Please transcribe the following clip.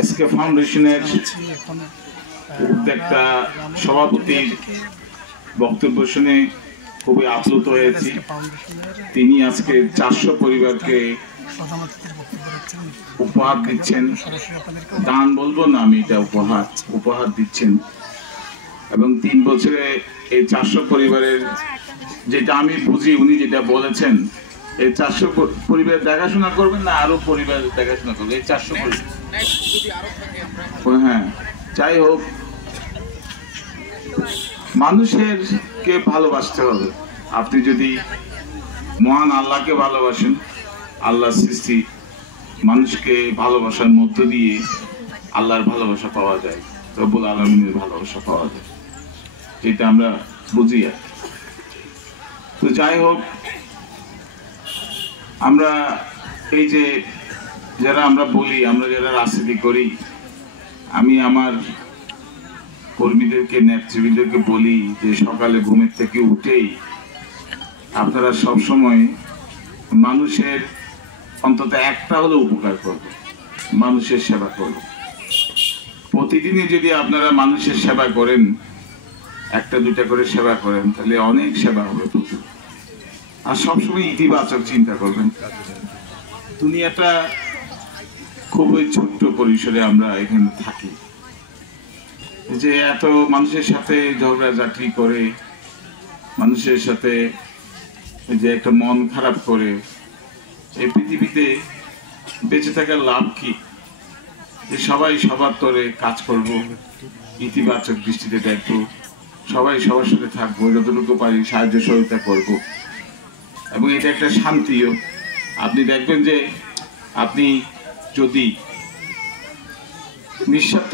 SK ফাউন্ডেশনের উদ্যোক্তা সভাপতির বক্তব্য শুনে খুবই আপ্লুত হয়েছি। তিনি আজকে 400 পরিবারকে উপহার দিচ্ছেন, দান বলবো না আমি, এটা উপহার দিচ্ছেন। এবং 3 বছরে এই 400 পরিবারের, যেটা আমি বুঝি উনি যেটা বলেছেন, এই 400 পরিবার দেখাশোনা করবেন না আরো পরিবার দেখাশোনা করবে, এই 400 পরিবার। হ্যাঁ, যাই হোক, মানুষের কে ভালোবাসতে হবে। আপনি যদি মহান আল্লাহকে ভালোবাসেন, আল্লাহ সৃষ্টি মানুষকে ভালোবাসার মধ্য দিয়ে আল্লাহর ভালোবাসা পাওয়া যায়, রব্বুল আলামিনের ভালোবাসা পাওয়া যায়, যেটা আমরা বুঝি। তো যাই হোক, আমরা এই যে যারা আমরা বলি, আমরা যারা রাজনীতি করি, আমি আমার কর্মীদেরকে, নেতৃবৃন্দকে বলি যে সকালে ঘুমের থেকে উঠেই আপনারা সব সময় মানুষের অন্তত একটা হলে উপকার করবে, মানুষের সেবা করবে। প্রতিদিনই যদি আপনারা মানুষের সেবা করেন, 1-2টা করে সেবা করেন, তাহলে অনেক সেবা হবে। আর সবসময় ইতিবাচক চিন্তা করবেন। দুনিয়াটা খুবই ছোট্ট পরিসরে আমরা এখানে থাকি, যে এত মানুষের সাথে ঝগড়াঝাটি করে, মানুষের সাথে যে একটা মন খারাপ করে, এই পৃথিবীতে বেঁচে থাকার লাভ কি? যে সবাই সবার তরে কাজ করব, ইতিবাচক দৃষ্টিতে দেখবো, সবাই সবার সাথে থাকবো, যতটুকু পারি সাহায্য সহযোগিতা করব। এবং এটা একটা শান্তিও। আপনি দেখবেন যে আপনি যদি নিঃস্বার্থ